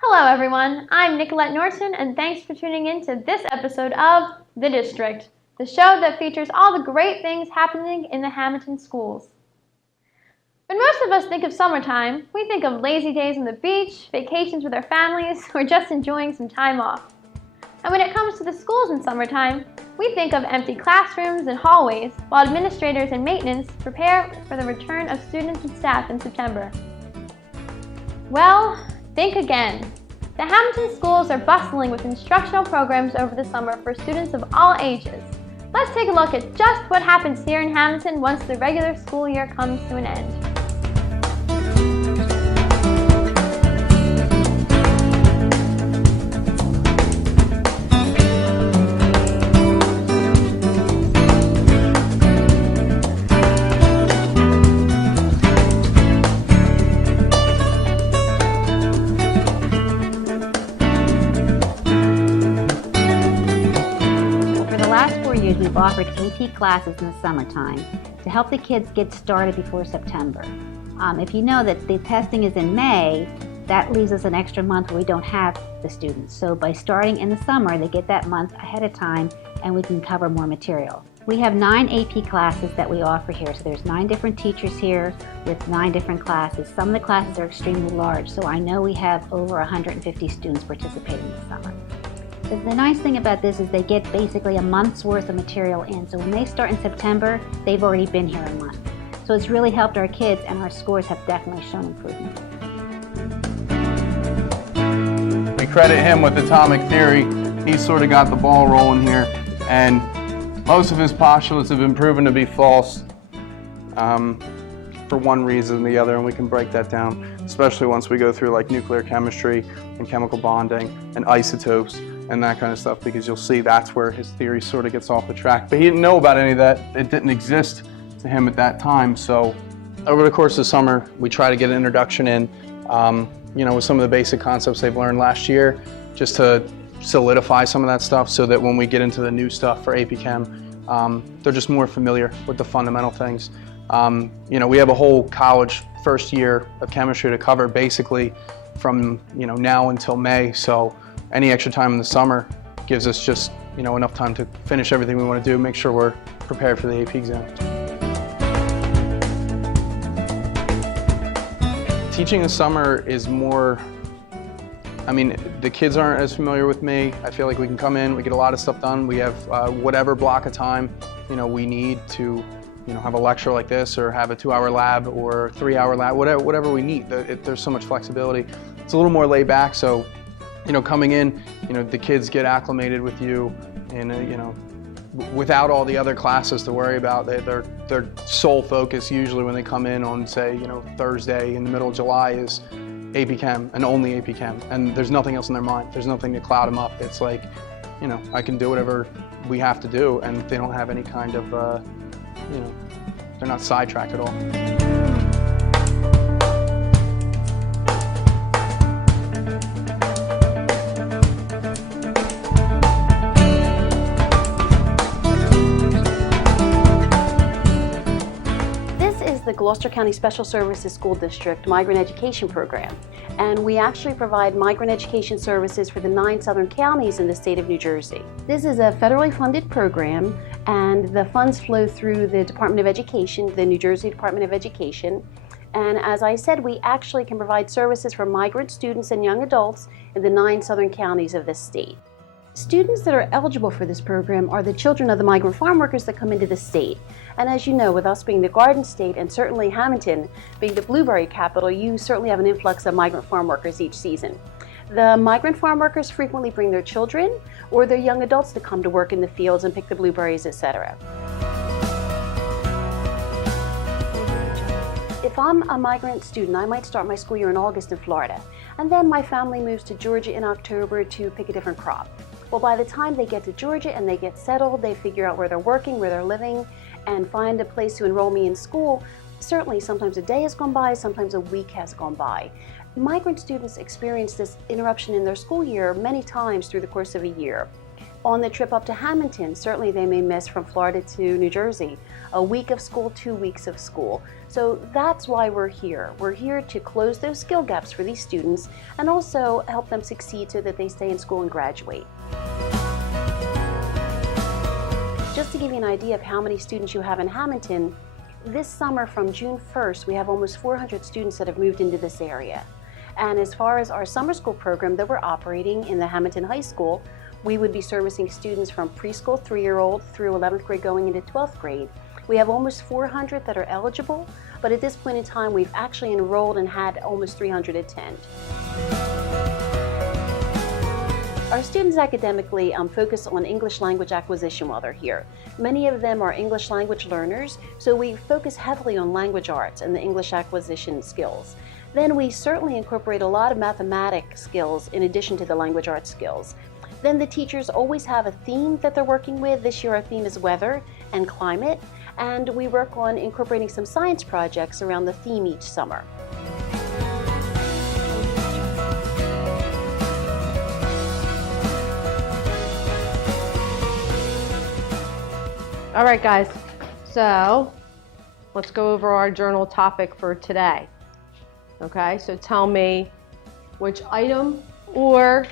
Hello everyone, I'm Nicolette Norton and thanks for tuning in to this episode of The District, the show that features all the great things happening in the Hamilton schools. When most of us think of summertime, we think of lazy days on the beach, vacations with our families, or just enjoying some time off. And when it comes to the schools in summertime, we think of empty classrooms and hallways while administrators and maintenance prepare for the return of students and staff in September. Well, think again. The Hamilton schools are bustling with instructional programs over the summer for students of all ages. Let's take a look at just what happens here in Hamilton once the regular school year comes to an end. We've offered AP classes in the summertime to help the kids get started before September. If you know that the testing is in May, that leaves us an extra month where we don't have the students. So by starting in the summer, they get that month ahead of time and we can cover more material. We have 9 AP classes that we offer here. So there's 9 different teachers here with 9 different classes. Some of the classes are extremely large, so I know we have over 150 students participating this summer. The nice thing about this is they get basically a month's worth of material in. So when they start in September, they've already been here a month. So it's really helped our kids, and our scores have definitely shown improvement. We credit him with atomic theory. He sort of got the ball rolling here, and most of his postulates have been proven to be false for one reason or the other, and we can break that down, especially once we go through like nuclear chemistry and chemical bonding and isotopes and that kind of stuff, because you'll see that's where his theory sort of gets off the track. But he didn't know about any of that. It didn't exist to him at that time. So over the course of the summer, we try to get an introduction in, with some of the basic concepts they've learned last year, just to solidify some of that stuff so that when we get into the new stuff for AP Chem, they're just more familiar with the fundamental things. We have a whole college first year of chemistry to cover basically from now until May. So any extra time in the summer gives us just enough time to finish everything we want to do, make sure we're prepared for the AP exams. Teaching the summer is more, the kids aren't as familiar with me. I feel like we can come in, we get a lot of stuff done. We have whatever block of time we need to have a lecture like this, or have a 2-hour lab or 3-hour lab, whatever we need. There's so much flexibility. It's a little more laid back, so coming in, the kids get acclimated with you, and without all the other classes to worry about. Their sole focus usually when they come in on, say, Thursday in the middle of July is AP Chem and only AP Chem, and there's nothing else in their mind. There's nothing to cloud them up. It's like, I can do whatever we have to do, and they don't have any kind of, they're not sidetracked at all. The Gloucester County Special Services School District Migrant Education Program, and we actually provide migrant education services for the 9 southern counties in the state of New Jersey. This is a federally funded program, and the funds flow through the Department of Education, the New Jersey Department of Education. And as I said, we actually can provide services for migrant students and young adults in the 9 southern counties of this state. Students that are eligible for this program are the children of the migrant farm workers that come into the state. And as you know, with us being the Garden State and certainly Hamilton being the blueberry capital, you certainly have an influx of migrant farm workers each season. The migrant farm workers frequently bring their children or their young adults to come to work in the fields and pick the blueberries, etc. If I'm a migrant student, I might start my school year in August in Florida, and then my family moves to Georgia in October to pick a different crop. Well, by the time they get to Georgia and they get settled, they figure out where they're working, where they're living, and find a place to enroll me in school. Certainly, sometimes a day has gone by, sometimes a week has gone by. Migrant students experience this interruption in their school year many times through the course of a year. On the trip up to Hamilton, certainly they may miss from Florida to New Jersey, a week of school, 2 weeks of school. So that's why we're here. We're here to close those skill gaps for these students and also help them succeed so that they stay in school and graduate. Just to give you an idea of how many students you have in Hamilton, this summer from June 1st, we have almost 400 students that have moved into this area. And as far as our summer school program that we're operating in the Hamilton High School, we would be servicing students from preschool 3-year-old through 11th grade going into 12th grade. We have almost 400 that are eligible, but at this point in time, we've actually enrolled and had almost 300 attend. Our students academically focus on English language acquisition while they're here. Many of them are English language learners, so we focus heavily on language arts and the English acquisition skills. Then we certainly incorporate a lot of mathematics skills in addition to the language arts skills. Then the teachers always have a theme that they're working with. This year our theme is weather and climate, and we work on incorporating some science projects around the theme each summer. All right, guys, so let's go over our journal topic for today. Okay, so tell me which item, or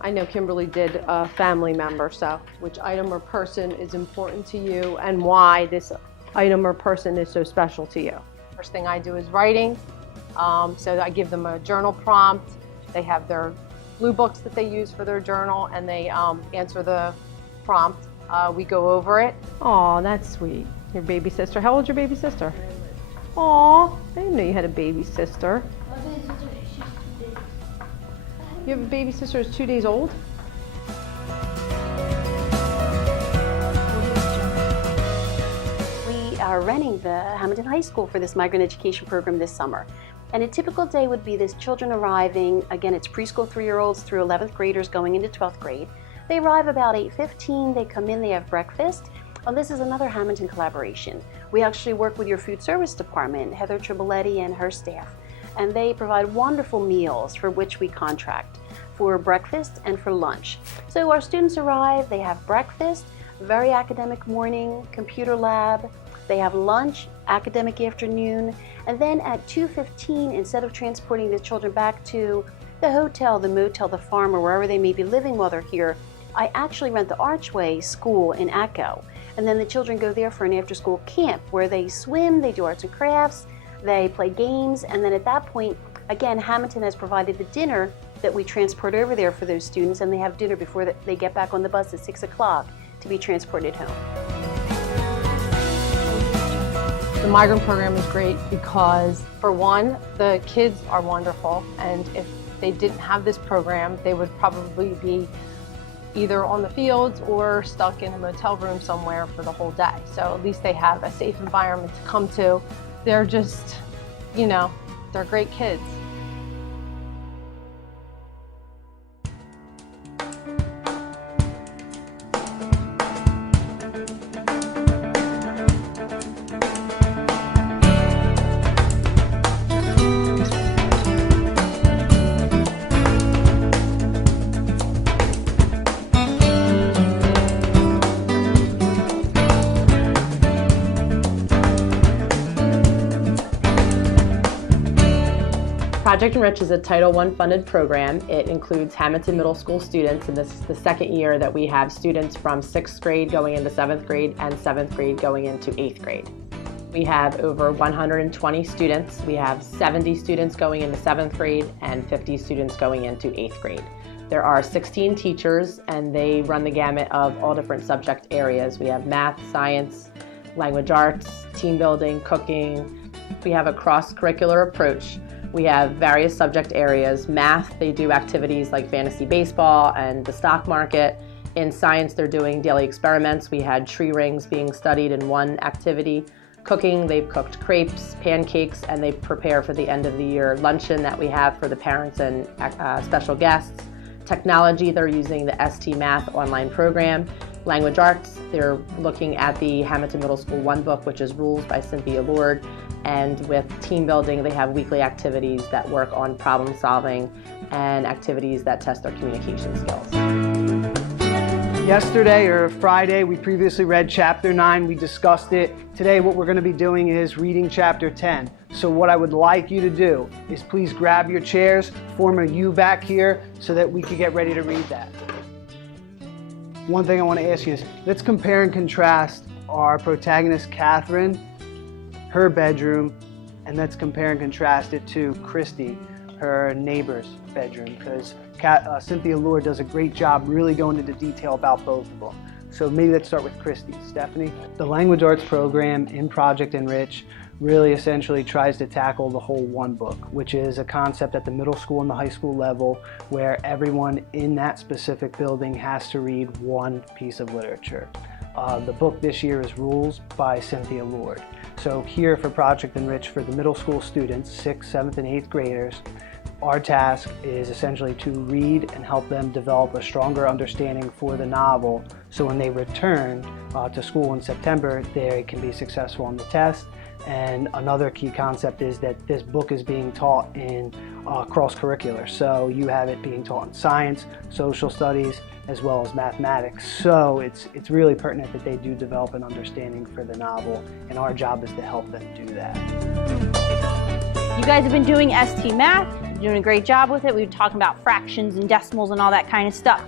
I know Kimberly did a family member, so which item or person is important to you and why this item or person is so special to you. First thing I do is writing, so I give them a journal prompt. They have their blue books that they use for their journal, and they answer the prompt. We go over it. Oh, that's sweet. Your baby sister. How old's your baby sister? Aw, I didn't know you had a baby sister. You have a baby sister who's 2 days old? We are renting the Hamilton High School for this migrant education program this summer. And a typical day would be this children arriving, again it's preschool 3-year-olds through 11th graders going into 12th grade. They arrive about 8:15, they come in, they have breakfast. This is another Hamilton collaboration. We actually work with your food service department, Heather Triboletti and her staff, and they provide wonderful meals for which we contract for breakfast and for lunch. So our students arrive, they have breakfast, very academic morning, computer lab, they have lunch, academic afternoon, and then at 2:15, instead of transporting the children back to the hotel, the motel, the farm, or wherever they may be living while they're here, I actually rent the Archway School in Echo. And then the children go there for an after-school camp where they swim, they do arts and crafts, they play games, and then at that point, again, Hamilton has provided the dinner that we transport over there for those students, and they have dinner before they get back on the bus at 6 o'clock to be transported home. The migrant program is great because, for one, the kids are wonderful, and if they didn't have this program, they would probably be either on the fields or stuck in a motel room somewhere for the whole day. So at least they have a safe environment to come to. They're just, you know, they're great kids. Project Enrich is a Title I funded program. It includes Hamilton Middle School students, and this is the second year that we have students from 6th grade going into 7th grade and 7th grade going into 8th grade. We have over 120 students. We have 70 students going into 7th grade and 50 students going into 8th grade. There are 16 teachers, and they run the gamut of all different subject areas. We have math, science, language arts, team building, cooking. We have a cross-curricular approach. We have various subject areas. Math, they do activities like fantasy baseball and the stock market. In science, they're doing daily experiments. We had tree rings being studied in one activity. Cooking, they've cooked crepes, pancakes, and they prepare for the end of the year luncheon that we have for the parents and special guests. Technology, they're using the ST Math online program. Language arts, they're looking at the Hamilton Middle School One book, which is Rules by Cynthia Lord. And with team building, they have weekly activities that work on problem solving and activities that test their communication skills. Yesterday or Friday, we previously read chapter 9. We discussed it. Today, what we're going to be doing is reading chapter 10. So what I would like you to do is please grab your chairs, form a U back here so that we can get ready to read that. One thing I want to ask you is, let's compare and contrast our protagonist, Catherine, her bedroom, and let's compare and contrast it to Christy, her neighbor's bedroom, because Cynthia Lord does a great job really going into detail about both of them. So maybe let's start with Christy. Stephanie? The language arts program in Project Enrich really essentially tries to tackle the whole one book, which is a concept at the middle school and the high school level where everyone in that specific building has to read one piece of literature. The book this year is Rules by Cynthia Lord. So here for Project Enrich for the middle school students, 6th, 7th, and 8th graders, our task is essentially to read and help them develop a stronger understanding for the novel so when they return to school in September, they can be successful on the test. And another key concept is that this book is being taught in cross-curricular. So you have it being taught in science, social studies, as well as mathematics. So it's really pertinent that they do develop an understanding for the novel, and our job is to help them do that. You guys have been doing ST Math, you're doing a great job with it. We've been talking about fractions and decimals and all that kind of stuff.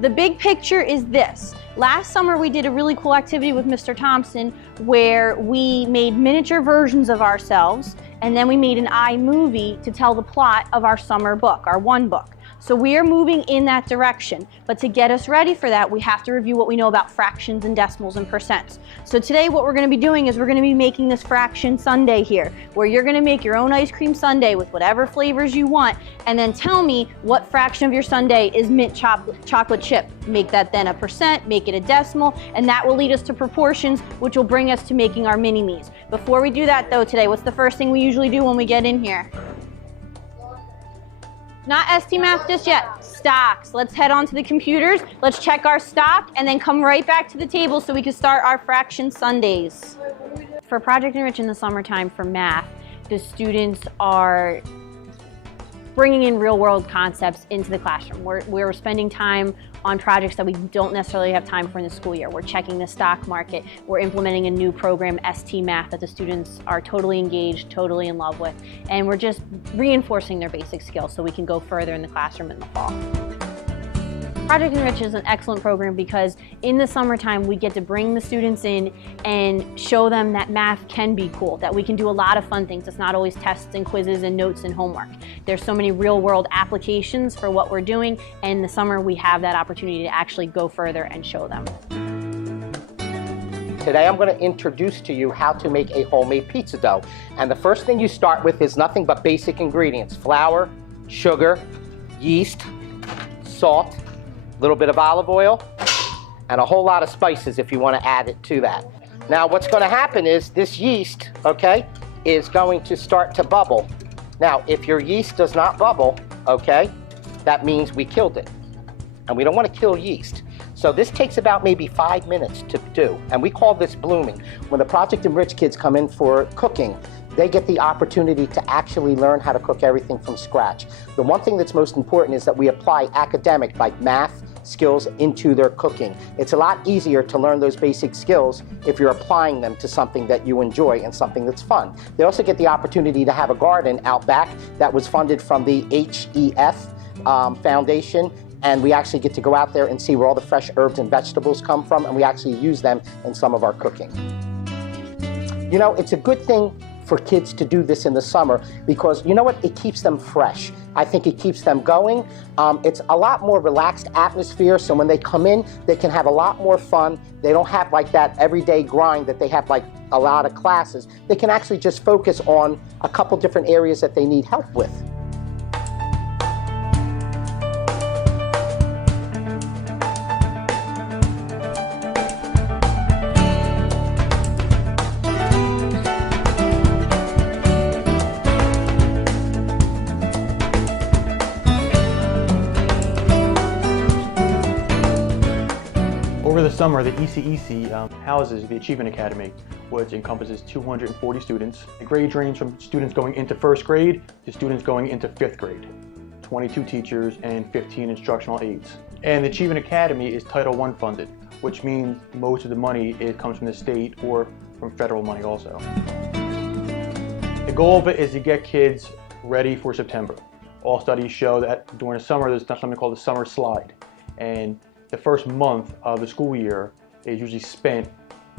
The big picture is this. Last summer we did a really cool activity with Mr. Thompson where we made miniature versions of ourselves and then we made an iMovie to tell the plot of our summer book, our one book. So we are moving in that direction, but to get us ready for that, we have to review what we know about fractions and decimals and percents. So today what we're going to be doing is we're going to be making this fraction sundae here, where you're going to make your own ice cream sundae with whatever flavors you want, and then tell me what fraction of your sundae is mint chocolate chip. Make that then a percent, make it a decimal, and that will lead us to proportions, which will bring us to making our mini-me's. Before we do that though today, what's the first thing we usually do when we get in here? Not ST Math just yet, stocks. Let's head on to the computers, let's check our stock, and then come right back to the table so we can start our fraction Sundays. For Project Enrich in the summertime for math, the students are bringing in real-world concepts into the classroom. We're spending time on projects that we don't necessarily have time for in the school year. We're checking the stock market. We're implementing a new program, ST Math, that the students are totally engaged, totally in love with. And we're just reinforcing their basic skills so we can go further in the classroom in the fall. Project Enrich is an excellent program because in the summertime we get to bring the students in and show them that math can be cool, that we can do a lot of fun things. It's not always tests and quizzes and notes and homework. There's so many real-world applications for what we're doing, and in the summer we have that opportunity to actually go further and show them. Today I'm going to introduce to you how to make a homemade pizza dough. And the first thing you start with is nothing but basic ingredients: flour, sugar, yeast, salt, a little bit of olive oil, and a whole lot of spices if you want to add it to that. Now what's going to happen is this yeast, okay, is going to start to bubble. Now if your yeast does not bubble, okay, that means we killed it. And we don't want to kill yeast. So this takes about maybe 5 minutes to do, and we call this blooming. When the Project Enrich kids come in for cooking, they get the opportunity to actually learn how to cook everything from scratch. The one thing that's most important is that we apply academic, like math, skills into their cooking. It's a lot easier to learn those basic skills if you're applying them to something that you enjoy and something that's fun. They also get the opportunity to have a garden out back that was funded from the HEF Foundation, and we actually get to go out there and see where all the fresh herbs and vegetables come from, and we actually use them in some of our cooking. You know, it's a good thing for kids to do this in the summer because, you know what, it keeps them fresh. I think it keeps them going. It's a lot more relaxed atmosphere, so when they come in, they can have a lot more fun. They don't have like that everyday grind that they have like a lot of classes. They can actually just focus on a couple different areas that they need help with. Over the summer, the ECEC houses the Achievement Academy, which encompasses 240 students. The grades range from students going into first grade to students going into fifth grade. 22 teachers and 15 instructional aides. And the Achievement Academy is Title I funded, which means most of the money comes from the state or from federal money also. The goal of it is to get kids ready for September. All studies show that during the summer there's something called the summer slide. And the first month of the school year is usually spent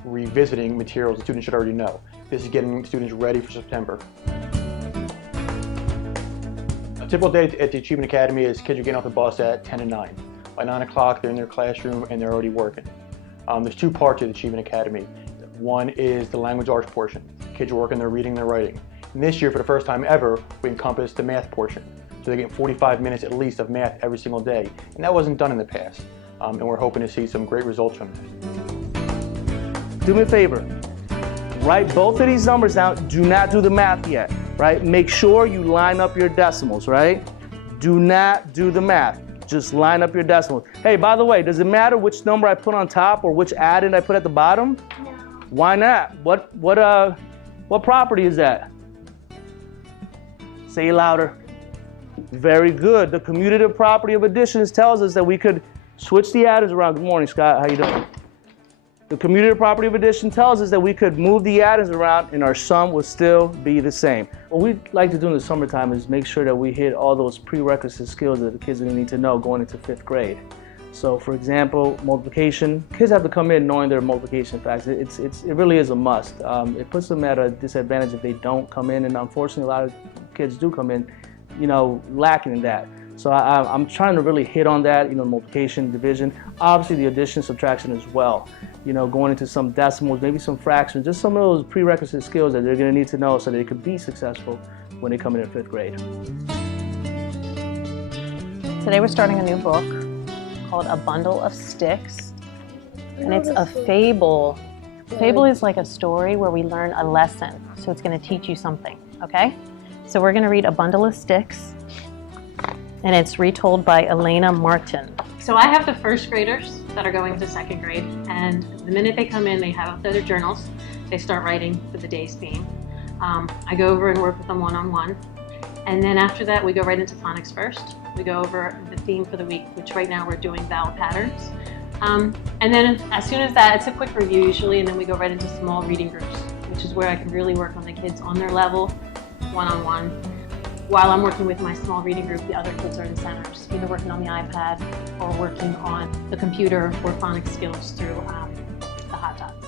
revisiting materials the students should already know. This is getting students ready for September. A typical day at the Achievement Academy is kids are getting off the bus at 10 to 9. By 9 o'clock, they're in their classroom and they're already working. There's two parts of the Achievement Academy. One is the language arts portion. Kids are working their reading and their writing. And this year, for the first time ever, we encompassed the math portion. So they're getting 45 minutes at least of math every single day. And that wasn't done in the past. And we're hoping to see some great results from that. Do me a favor. Write both of these numbers down. Do not do the math yet, right? Make sure you line up your decimals, right? Do not do the math. Just line up your decimals. Hey, by the way, does it matter which number I put on top or which addend I put at the bottom? No. Why not? What property is that? Say it louder. Very good. The commutative property of additions tells us that we could switch the addends around. Good morning, Scott. How you doing? The commutative property of addition tells us that we could move the addends around and our sum would still be the same. What we'd like to do in the summertime is make sure that we hit all those prerequisite skills that the kids are going to need to know going into 5th grade. So for example, multiplication, kids have to come in knowing their multiplication facts. It really is a must. It puts them at a disadvantage if they don't come in, and unfortunately a lot of kids do come in, lacking in that. So I'm trying to really hit on that, multiplication, division, obviously the addition, subtraction as well. Going into some decimals, maybe some fractions, just some of those prerequisite skills that they're going to need to know so they could be successful when they come in 5th grade. Today we're starting a new book called A Bundle of Sticks, and it's a fable. Fable is like a story where we learn a lesson, so it's going to teach you something, okay? So we're going to read A Bundle of Sticks, and it's retold by Elena Martin. So I have the 1st graders that are going to 2nd grade, and the minute they come in, they have their journals. They start writing for the day's theme. I go over and work with them one-on-one, and then after that, we go right into phonics first. We go over the theme for the week, which right now we're doing vowel patterns. And then as soon as that, it's a quick review usually, and then we go right into small reading groups, which is where I can really work on the kids on their level, one-on-one. While I'm working with my small reading group, the other kids are in centers, either working on the iPad or working on the computer for phonics skills through the Hot Dots.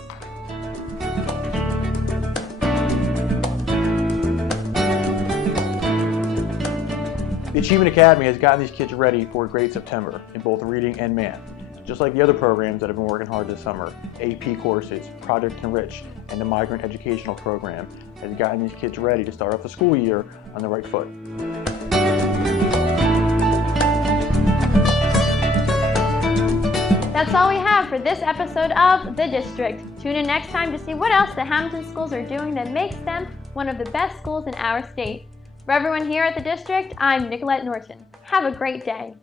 The Achievement Academy has gotten these kids ready for a great September in both reading and math. Just like the other programs that have been working hard this summer, AP courses, Project Enrich, and the Migrant Educational Program has gotten these kids ready to start off the school year on the right foot. That's all we have for this episode of The District. Tune in next time to see what else the Hamilton schools are doing that makes them one of the best schools in our state. For everyone here at The District, I'm Nicolette Norton. Have a great day.